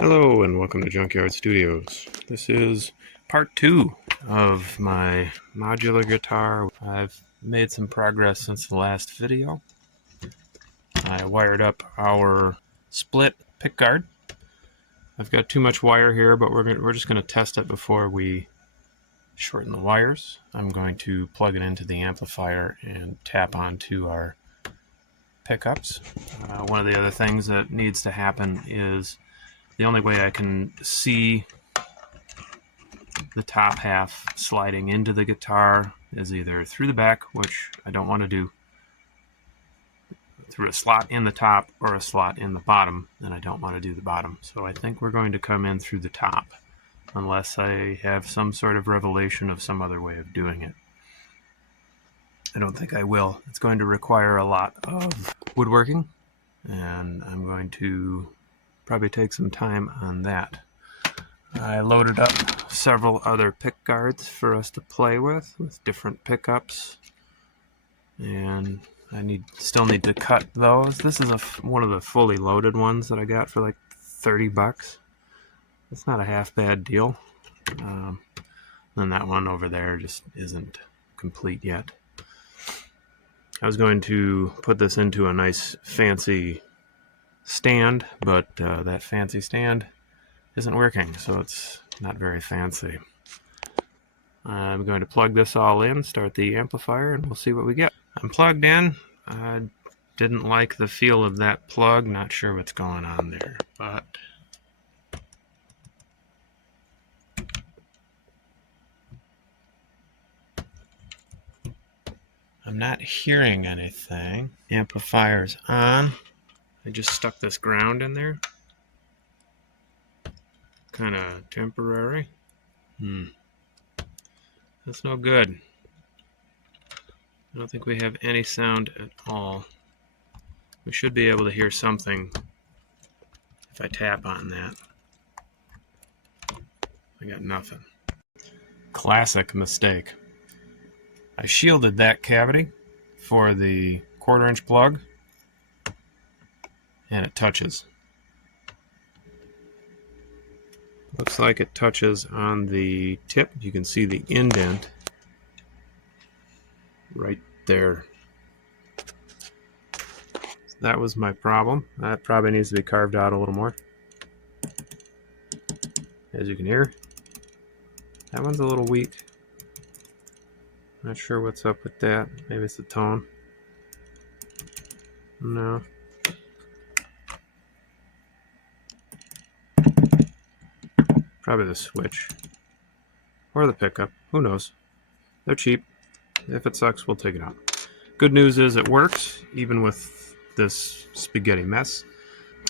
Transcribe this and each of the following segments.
Hello and welcome to Junkyard Studios. This is part 2 of my modular guitar. I've made some progress since the last video. I wired up our split pickguard. I've got too much wire here, but we're just going to test it before we shorten the wires. I'm going to plug it into the amplifier and tap onto our pickups. One of the other things that needs to happen is the only way I can see the top half sliding into the guitar is either through the back, which I don't want to do, through a slot in the top, or a slot in the bottom, and I don't want to do the bottom. So I think we're going to come in through the top, unless I have some sort of revelation of some other way of doing it. I don't think I will. It's going to require a lot of woodworking, and I'm going to probably take some time on that. I loaded up several other pick guards for us to play with different pickups, and I still need to cut those. This is one of the fully loaded ones that I got for like 30 bucks. It's not a half bad deal. And that one over there just isn't complete yet. I was going to put this into a nice fancy stand, but that fancy stand isn't working, so it's not very fancy. I'm going to plug this all in, start the amplifier, and we'll see what we get. I'm plugged in. I didn't like the feel of that plug, not sure what's going on there, but I'm not hearing anything. Amplifier's on. I just stuck this ground in there. Kind of temporary. That's no good. I don't think we have any sound at all. We should be able to hear something if I tap on that. I got nothing. Classic mistake. I shielded that cavity for the 1/4-inch plug, and it touches. Looks like it touches on the tip. You can see the indent right there. So that was my problem. That probably needs to be carved out a little more. As you can hear, that one's a little weak. Not sure what's up with that. Maybe it's the tone. No. Probably the switch. Or the pickup. Who knows? They're cheap. If it sucks, we'll take it out. Good news is it works, even with this spaghetti mess.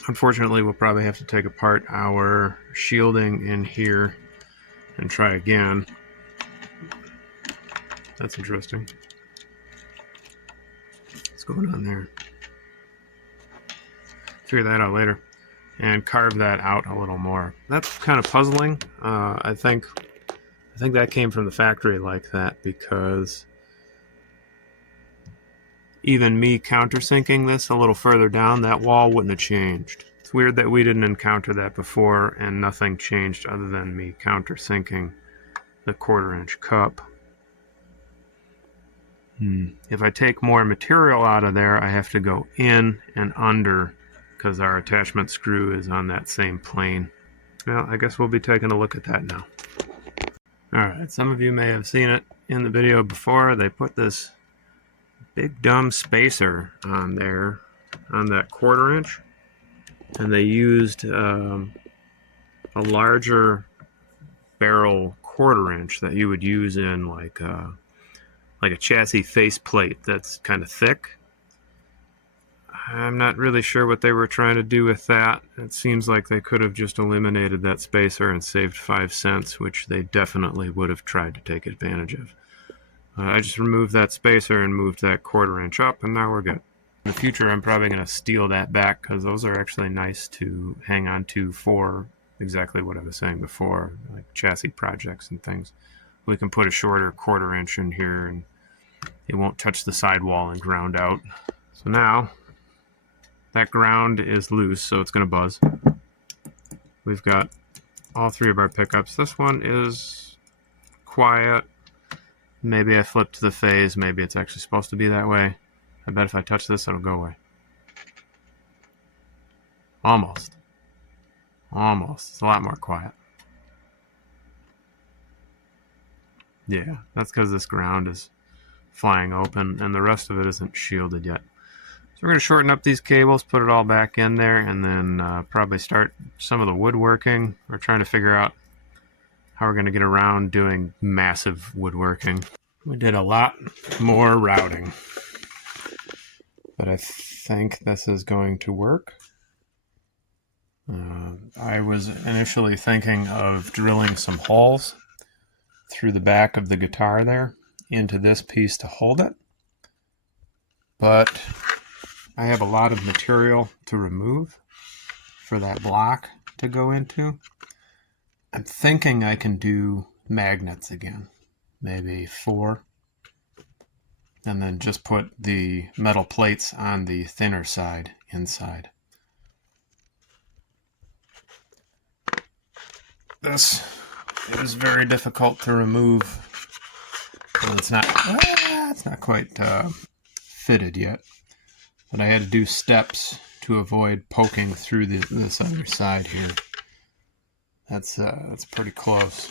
Unfortunately, we'll probably have to take apart our shielding in here and try again. That's interesting. What's going on there? Figure that out later. And carve that out a little more. That's kind of puzzling. I think that came from the factory like that, because even me countersinking this a little further down, that wall wouldn't have changed. It's weird that we didn't encounter that before and nothing changed other than me countersinking the 1/4-inch cup. If I take more material out of there, I have to go in and under, because our attachment screw is on that same plane. Well, I guess we'll be taking a look at that now. Alright, some of you may have seen it in the video before. They put this big dumb spacer on there, on that 1/4-inch, and they used a larger barrel 1/4-inch that you would use in like a chassis faceplate that's kind of thick. I'm not really sure what they were trying to do with that. It seems like they could have just eliminated that spacer and saved 5 cents, which they definitely would have tried to take advantage of. I just removed that spacer and moved that 1/4-inch up, and now we're good. In the future, I'm probably going to steal that back, because those are actually nice to hang on to for exactly what I was saying before, like chassis projects and things. We can put a shorter 1/4-inch in here, and it won't touch the sidewall and ground out. So now that ground is loose, so it's going to buzz. we've got all three of our pickups. This one is quiet. Maybe I flipped the phase. Maybe it's actually supposed to be that way. I bet if I touch this, it'll go away. Almost. Almost. It's a lot more quiet. Yeah, that's because this ground is flying open and the rest of it isn't shielded yet. So we're going to shorten up these cables, put it all back in there, and then probably start some of the woodworking. We're trying to figure out how we're going to get around doing massive woodworking. We did a lot more routing, but I think this is going to work. I was initially thinking of drilling some holes through the back of the guitar there into this piece to hold it, but I have a lot of material to remove for that block to go into. I'm thinking I can do magnets again, maybe 4, and then just put the metal plates on the thinner side inside. This is very difficult to remove. Well, it's not quite fitted yet, but I had to do steps to avoid poking through this other side here. That's pretty close.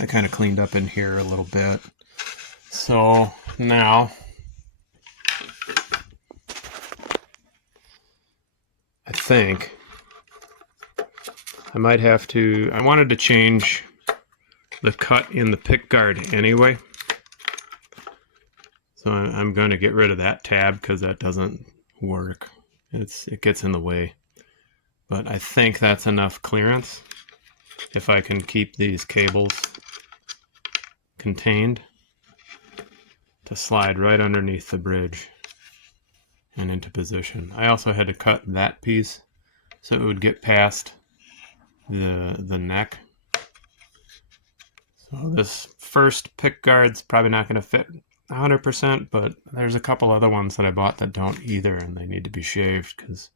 I kind of cleaned up in here a little bit. So now I think I might have to, I wanted to change the cut in the pick guard anyway. So I'm going to get rid of that tab because that doesn't work. It gets in the way. But I think that's enough clearance if I can keep these cables contained to slide right underneath the bridge and into position. I also had to cut that piece so it would get past the neck. So this first pick guard's probably not going to fit 100%, but there's a couple other ones that I bought that don't either, and they need to be shaved because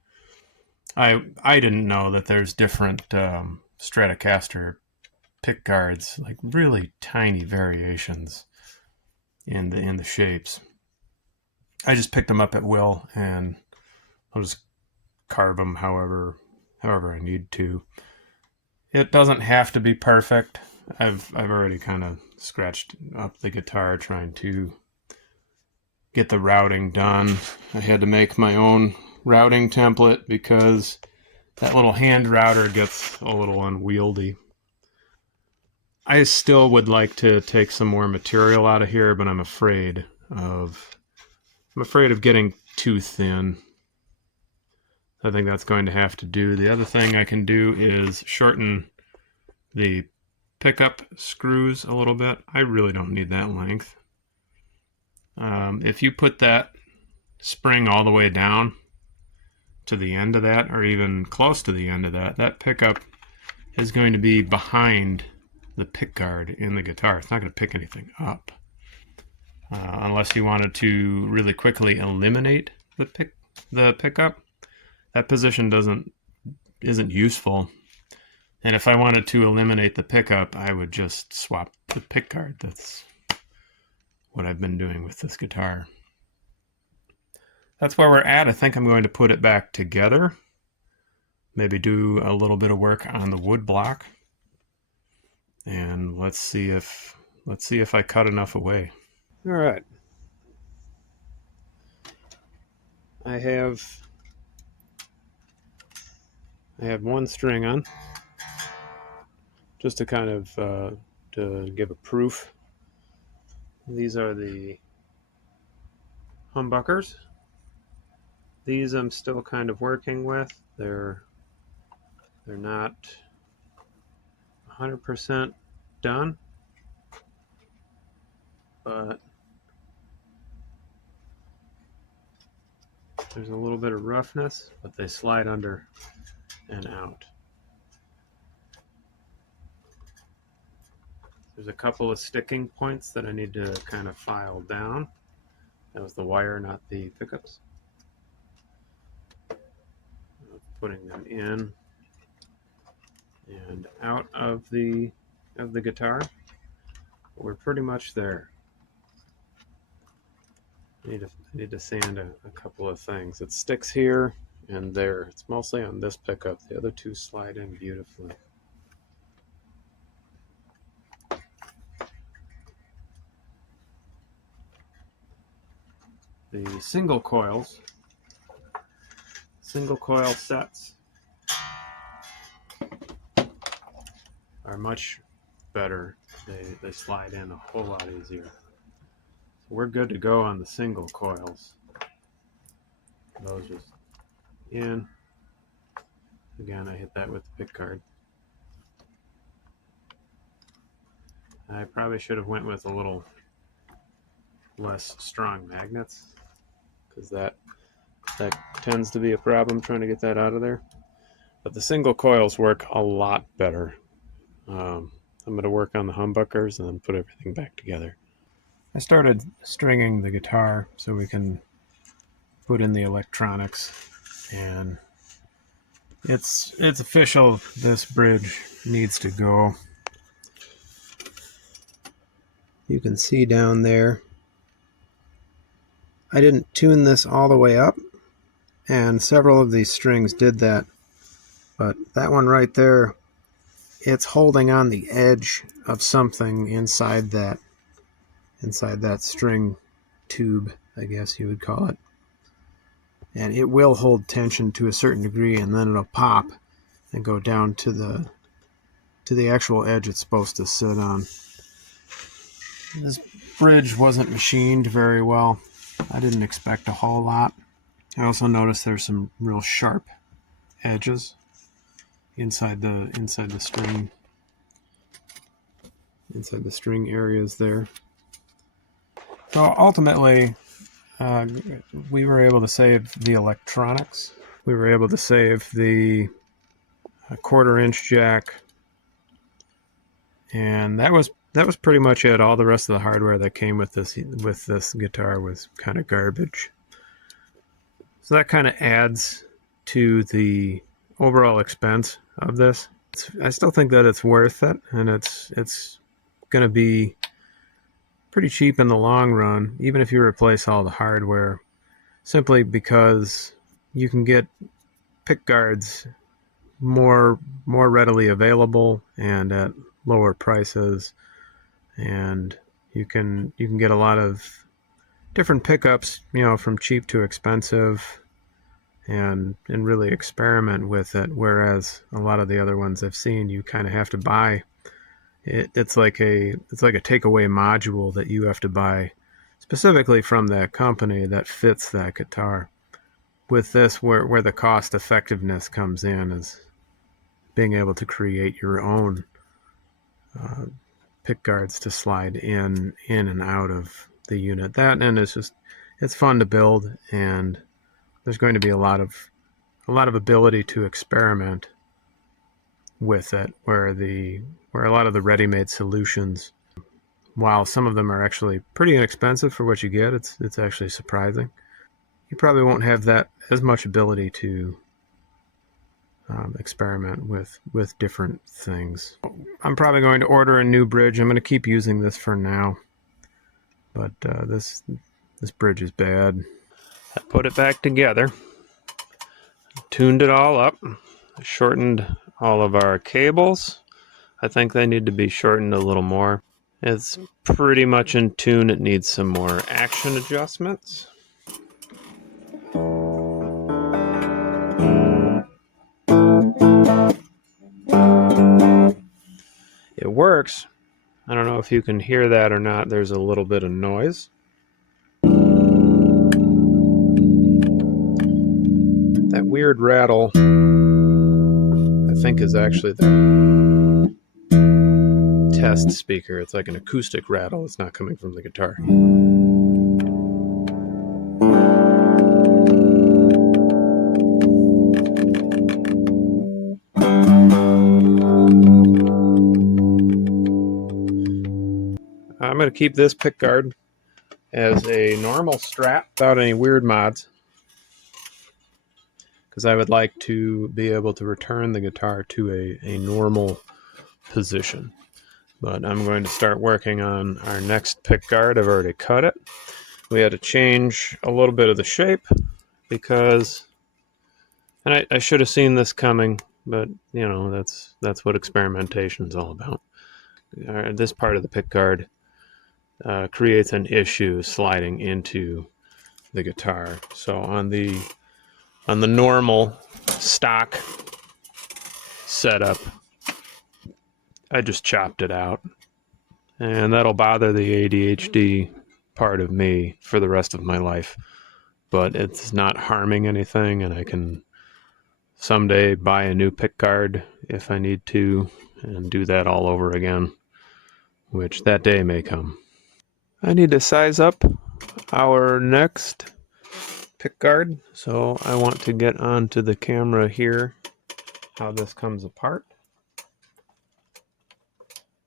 I didn't know that there's different Stratocaster pick guards, like really tiny variations in the shapes. I just picked them up at will, and I'll just carve them however I need to. It doesn't have to be perfect. I've already kind of scratched up the guitar trying to get the routing done. I had to make my own routing template because that little hand router gets a little unwieldy. I still would like to take some more material out of here, but I'm afraid of getting too thin. I think that's going to have to do. The other thing I can do is shorten the pickup screws a little bit. I really don't need that length. If you put that spring all the way down to the end of that, or even close to the end of that, that pickup is going to be behind the pick guard in the guitar. It's not going to pick anything up. Unless you wanted to really quickly eliminate the pickup. That position isn't useful. And if I wanted to eliminate the pickup, I would just swap the pick guard. That's what I've been doing with this guitar. That's where we're at. I think I'm going to put it back together. Maybe do a little bit of work on the wood block. And let's see if I cut enough away. All right. I have one string on, just to kind of to give a proof. These are the humbuckers. These I'm still kind of working with. They're not 100% done, but there's a little bit of roughness, but they slide under and out. There's a couple of sticking points that I need to kind of file down. That was the wire, not the pickups. Putting them in. And out of the guitar, we're pretty much there. I need to sand a couple of things. It sticks here and there. It's mostly on this pickup. The other two slide in beautifully. The single coil sets are much better. They slide in a whole lot easier. So we're good to go on the single coils. Those just in. Again, I hit that with the pick guard. I probably should have went with a little less strong magnets, because that tends to be a problem trying to get that out of there. But the single coils work a lot better. I'm going to work on the humbuckers and then put everything back together. I started stringing the guitar so we can put in the electronics, and it's official. This bridge needs to go. You can see down there, I didn't tune this all the way up, and several of these strings did that, but that one right there, it's holding on the edge of something inside that string tube, I guess you would call it. And it will hold tension to a certain degree, and then it'll pop and go down to the actual edge it's supposed to sit on. This bridge wasn't machined very well. I didn't expect a whole lot. I also noticed there's some real sharp edges inside the string areas there. So ultimately, we were able to save the electronics. We were able to save the 1/4-inch jack, and that was pretty much it. All the rest of the hardware that came with this guitar was kind of garbage. So that kind of adds to the overall expense of this. I still think that it's worth it, and it's going to be pretty cheap in the long run, even if you replace all the hardware, simply because you can get pick guards more readily available and at lower prices, and you can get a lot of different pickups, from cheap to expensive, and really experiment with it, whereas a lot of the other ones I've seen, you kind of have to buy it. It's like a takeaway module that you have to buy specifically from that company that fits that guitar. With this, where the cost effectiveness comes in, is being able to create your own pick guards to slide in and out of the unit. That, and it's fun to build, and there's going to be a lot of ability to experiment with it, where a lot of the ready-made solutions, while some of them are actually pretty inexpensive for what you get, it's actually surprising. You probably won't have that as much ability to experiment with different things. I'm probably going to order a new bridge. I'm going to keep using this for now, but this bridge is bad. I put it back together, tuned it all up, shortened all of our cables. I think they need to be shortened a little more. It's pretty much in tune. It needs some more action adjustments. It works. I don't know if you can hear that or not. There's a little bit of noise. That weird rattle, I think, is actually the test speaker. It's like an acoustic rattle. It's not coming from the guitar. I'm going to keep this pick guard as a normal strap without any weird mods, because I would like to be able to return the guitar to a normal position. But I'm going to start working on our next pick guard. I've already cut it. We had to change a little bit of the shape because, and I should have seen this coming, but you know, that's what experimentation is all about. This part of the pick guard creates an issue sliding into the guitar. So on the normal stock setup, I just chopped it out, and that'll bother the ADHD part of me for the rest of my life. But it's not harming anything, and I can someday buy a new pick guard if I need to and do that all over again, which that day may come. I need to size up our next pick guard, so I want to get onto the camera here how this comes apart.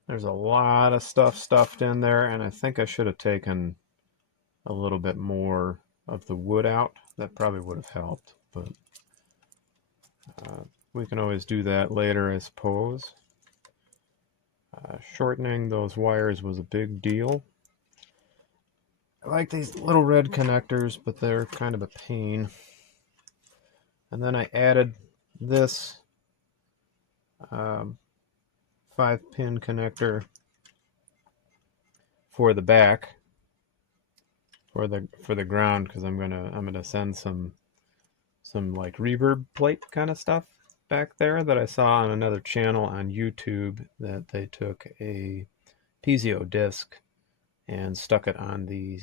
There's a lot of stuff stuffed in there, and I think I should have taken a little bit more of the wood out. That probably would have helped, but we can always do that later, I suppose. Shortening those wires was a big deal. I like these little red connectors, but they're kind of a pain. And then I added this 5-pin connector for the back, for the ground, because I'm gonna send some like reverb plate kind of stuff back there that I saw on another channel on YouTube, that they took a piezo disc and stuck it on the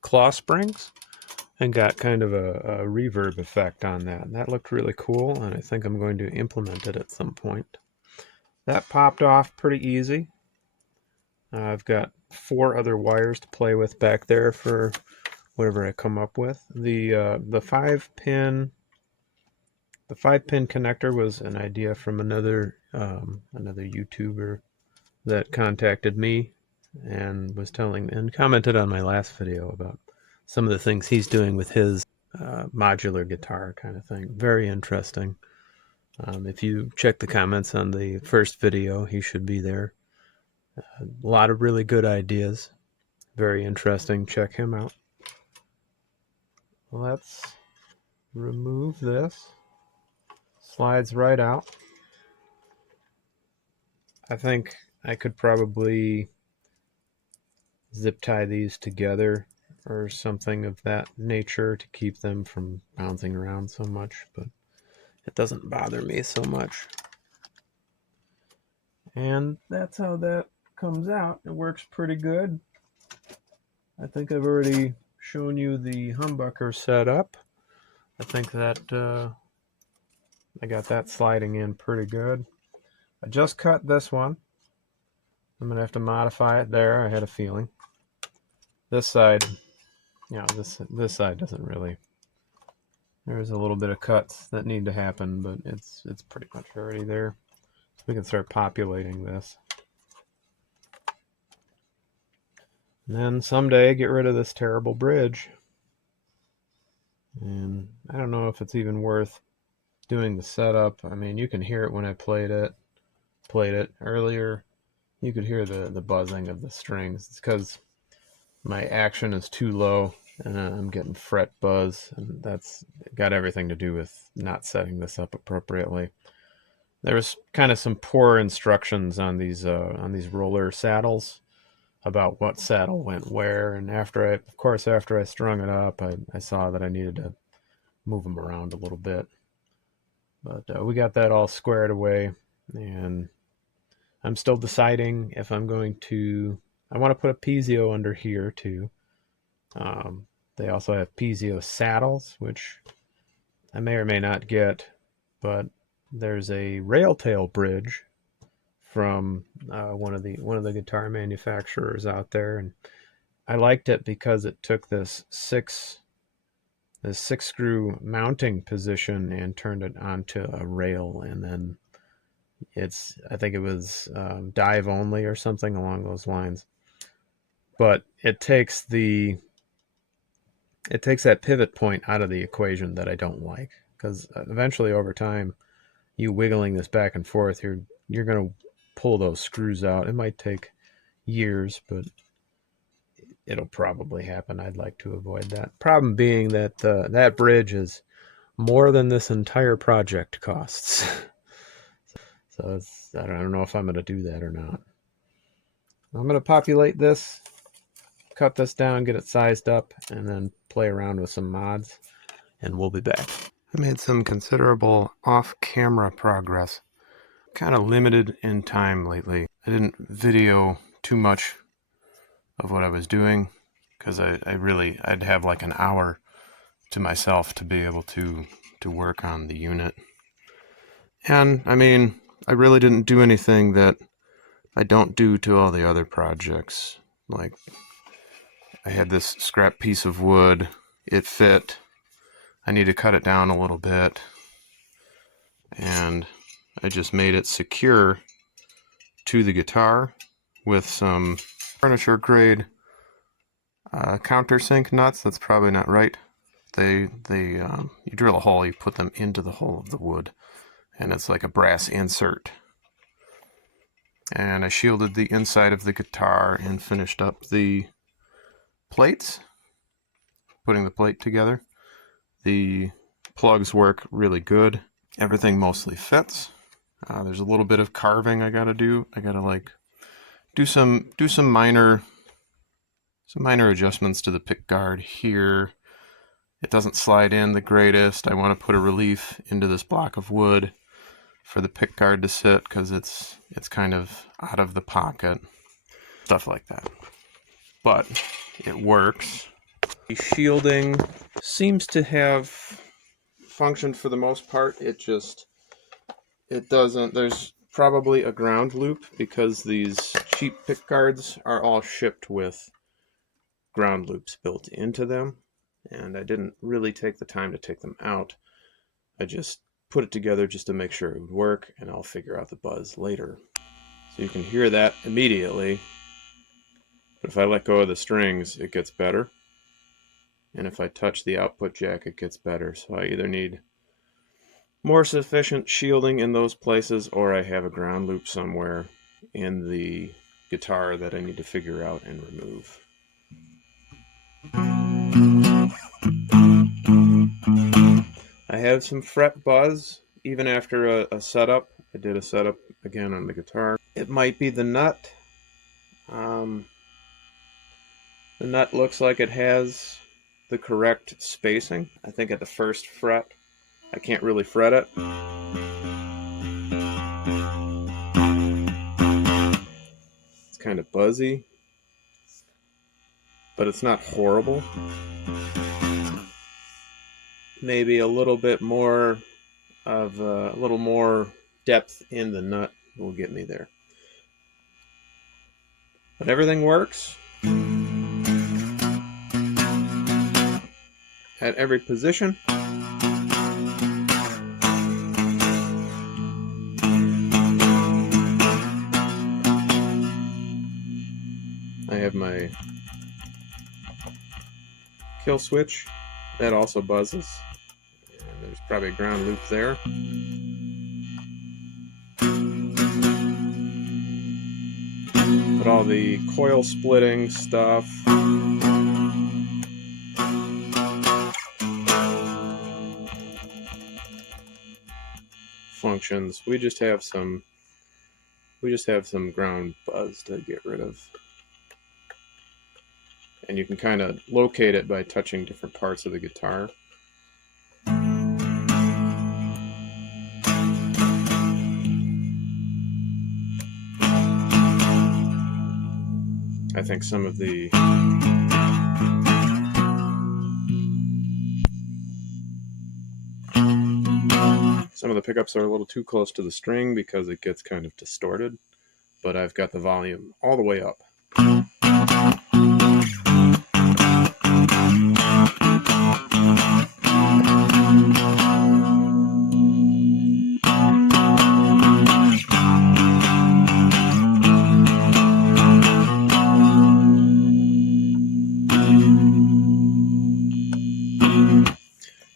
claw springs and got kind of a reverb effect on that. And that looked really cool, and I think I'm going to implement it at some point. That popped off pretty easy. I've got 4 other wires to play with back there for whatever I come up with. The 5-pin connector was an idea from another YouTuber that contacted me and was telling and commented on my last video about some of the things he's doing with his modular guitar kind of thing. Very interesting. If you check the comments on the first video, he should be there. A lot of really good ideas. Very interesting. Check him out. Let's remove this. Slides right out. I think I could probably zip tie these together or something of that nature to keep them from bouncing around so much, but it doesn't bother me so much. And that's how that comes out. It works pretty good. I think I've already shown you the humbucker setup. I think that I got that sliding in pretty good. I just cut this one. I'm gonna have to modify it there. I had a feeling. This side, you know, this side doesn't really. There's a little bit of cuts that need to happen, but it's pretty much already there. So we can start populating this. And then someday get rid of this terrible bridge. And I don't know if it's even worth doing the setup. I mean, you can hear it when I played it earlier. You could hear the buzzing of the strings. It's because my action is too low and I'm getting fret buzz, and that's got everything to do with not setting this up appropriately. There was kind of some poor instructions on these roller saddles about what saddle went where, and after I strung it up, I saw that I needed to move them around a little bit. But we got that all squared away, and I'm still deciding if I'm going to. I want to put a piezo under here too. They also have piezo saddles, which I may or may not get, but there's a rail tail bridge from one of the guitar manufacturers out there, and I liked it because it took this six screw mounting position and turned it onto a rail, and then I think it was dive only or something along those lines. But it takes that pivot point out of the equation that I don't like, because eventually over time, you wiggling this back and forth, you're going to pull those screws out. It might take years, but it'll probably happen. I'd like to avoid that. Problem being that that bridge is more than this entire project costs. So I don't know if I'm going to do that or not. I'm going to populate this, cut this down, get it sized up, and then play around with some mods, and we'll be back. I made some considerable off-camera progress. Kind of limited in time lately. I didn't video too much of what I was doing because I'd have like an hour to myself to be able to work on the unit. And I mean, I really didn't do anything that I don't do to all the other projects. Like, I had this scrap piece of wood, it fit, I need to cut it down a little bit, and I just made it secure to the guitar with some furniture grade countersink nuts. That's probably not right. You drill a hole, you put them into the hole of the wood, and it's like a brass insert. And I shielded the inside of the guitar and finished up the plates, putting the plate together. The plugs work really good. Everything mostly fits. There's a little bit of carving I gotta do. I gotta like do some minor adjustments to the pick guard here. It doesn't slide in the greatest. I want to put a relief into this block of wood for the pick guard to sit because it's kind of out of the pocket. Stuff like that. But it works. The shielding seems to have functioned for the most part. It doesn't. There's probably a ground loop because these cheap pick guards are all shipped with ground loops built into them. And I didn't really take the time to take them out. I just put it together just to make sure it would work, and I'll figure out the buzz later. So you can hear that immediately, but if I let go of the strings, it gets better. And if I touch the output jack, it gets better. So I either need more sufficient shielding in those places, or I have a ground loop somewhere in the guitar that I need to figure out and remove. I have some fret buzz even after a setup. I did a setup again on the guitar. It might be the nut. The nut looks like it has the correct spacing. I think at the first fret, I can't really fret it. It's kind of buzzy, but it's not horrible. Maybe a little bit more of a little more depth in the nut will get me there. But everything works at every position. I have my kill switch that also buzzes. There's probably a ground loop there. Put all the coil splitting stuff. Functions. We just have some ground buzz to get rid of. And you can kind of locate it by touching different parts of the guitar. I think some of the pickups are a little too close to the string because it gets kind of distorted, but I've got the volume all the way up.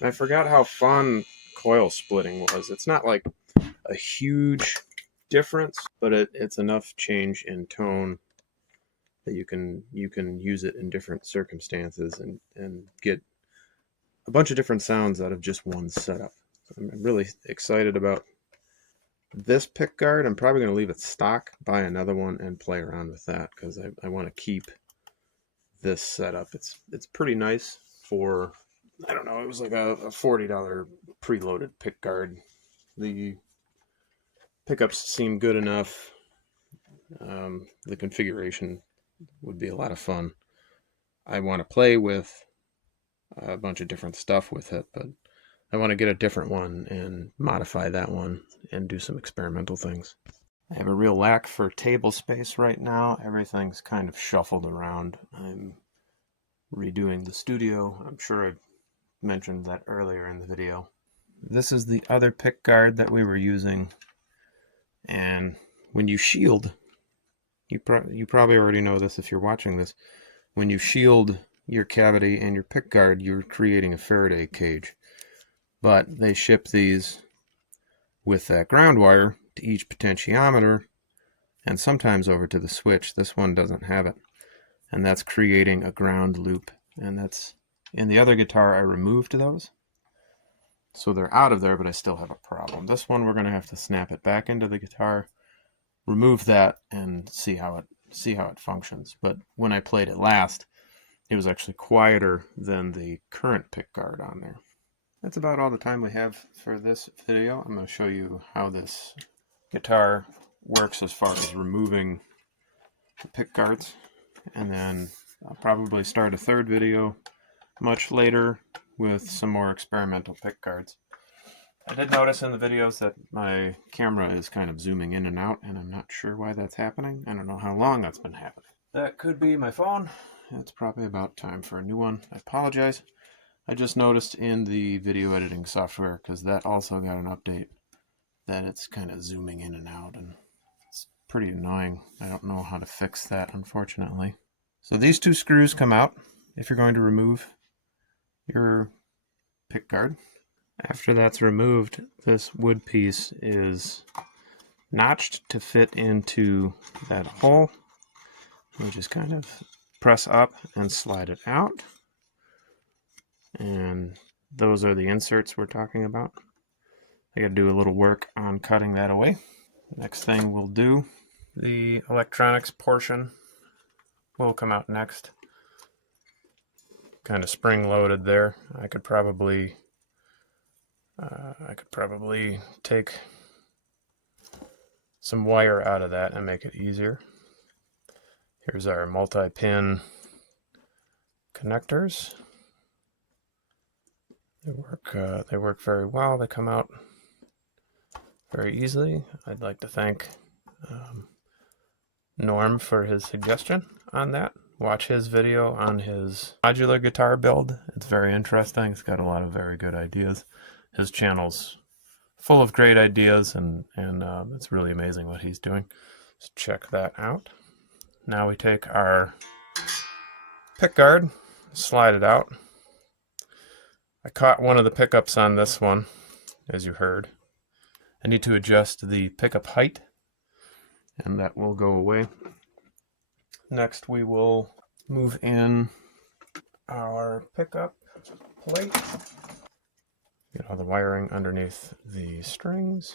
I forgot how fun coil splitting was. It's not like a huge difference, but it's enough change in tone that you can use it in different circumstances and get a bunch of different sounds out of just one setup. So I'm really excited about this pick guard. I'm probably going to leave it stock, buy another one, and play around with that because I want to keep this setup. It's pretty nice for, I don't know, it was like a $40 preloaded pick guard. The pickups seem good enough. The configuration would be a lot of fun. I want to play with a bunch of different stuff with it, but I want to get a different one and modify that one and do some experimental things. I have a real lack for table space right now. Everything's kind of shuffled around. I'm redoing the studio. I'm sure I mentioned that earlier in the video. This is the other pick guard that we were using, and when you shield, you probably already know this if you're watching this, when you shield your cavity and your pick guard, you're creating a Faraday cage. But they ship these with that ground wire to each potentiometer and sometimes over to the switch. This one doesn't have it, and that's creating a ground loop. And that's in the other guitar. I removed those, so they're out of there, but I still have a problem. This one we're going to have to snap it back into the guitar, remove that, and see how it functions. But when I played it last, it was actually quieter than the current pick guard on there. That's about all the time we have for this video. I'm going to show you how this guitar works as far as removing the pick guards, and then I'll probably start a third video much later with some more experimental pick guards. I did notice in the videos that my camera is kind of zooming in and out, and I'm not sure why that's happening. I don't know how long that's been happening. That could be my phone. It's probably about time for a new one. I apologize. I just noticed in the video editing software, because that also got an update, that it's kind of zooming in and out, and it's pretty annoying. I don't know how to fix that, unfortunately. So these two screws come out if you're going to remove your pick guard. After that's removed, this wood piece is notched to fit into that hole. You just kind of press up and slide it out. And those are the inserts we're talking about. I got to do a little work on cutting that away. Next thing we'll do, the electronics portion will come out next. Kind of spring loaded there. I could probably take some wire out of that and make it easier. Here's our multi-pin connectors. They work very well. They come out very easily. I'd like to thank Norm for his suggestion on that. Watch his video on his modular guitar build. It's very interesting. It's got a lot of very good ideas. His channel's full of great ideas, and it's really amazing what he's doing. So check that out. Now we take our pick guard, slide it out. I caught one of the pickups on this one, as you heard. I need to adjust the pickup height, and that will go away. Next, we will move in our pickup plate. Get all the wiring underneath the strings.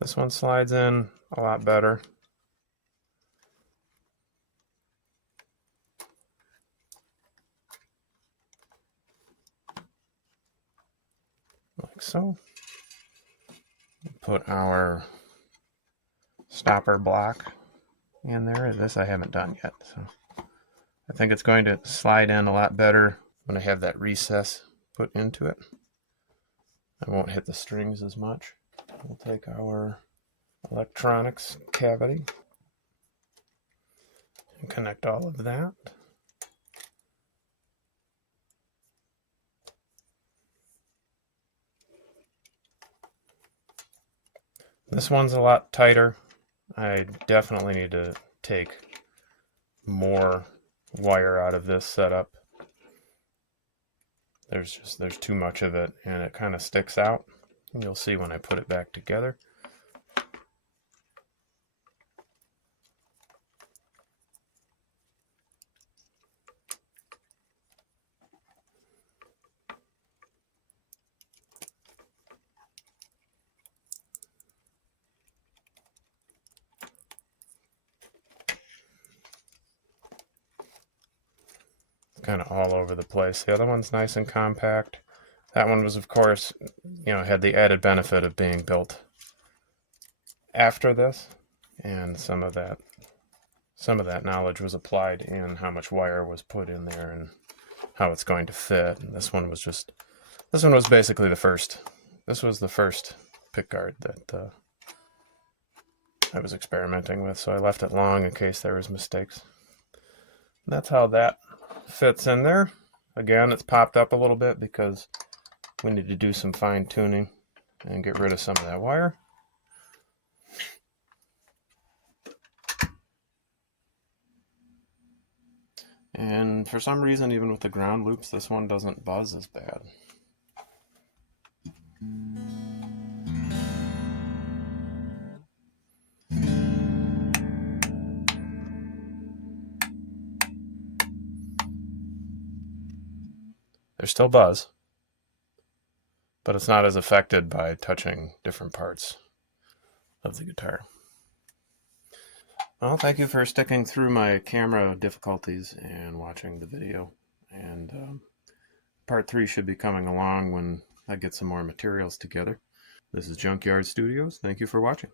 This one slides in a lot better. Like so. Put our stopper block in there. This I haven't done yet, so I think it's going to slide in a lot better when I have that recess put into it. I won't hit the strings as much. We'll take our electronics cavity and connect all of that. This one's a lot tighter. I definitely need to take more wire out of this setup. there's too much of it, and it kind of sticks out. You'll see when I put it back together. Kind of all over the place. The other one's nice and compact. That one was, of course, had the added benefit of being built after this, and some of that knowledge was applied in how much wire was put in there and how it's going to fit. And this one was basically the first. This was the first pickguard that I was experimenting with, so I left it long in case there was mistakes. And that's how that fits in there. Again, it's popped up a little bit because we need to do some fine tuning and get rid of some of that wire. And for some reason, even with the ground loops, this one doesn't buzz as bad. There's still buzz, but it's not as affected by touching different parts of the guitar. Well, thank you for sticking through my camera difficulties and watching the video. And part 3 should be coming along when I get some more materials together. This is Junkyard Studios. Thank you for watching.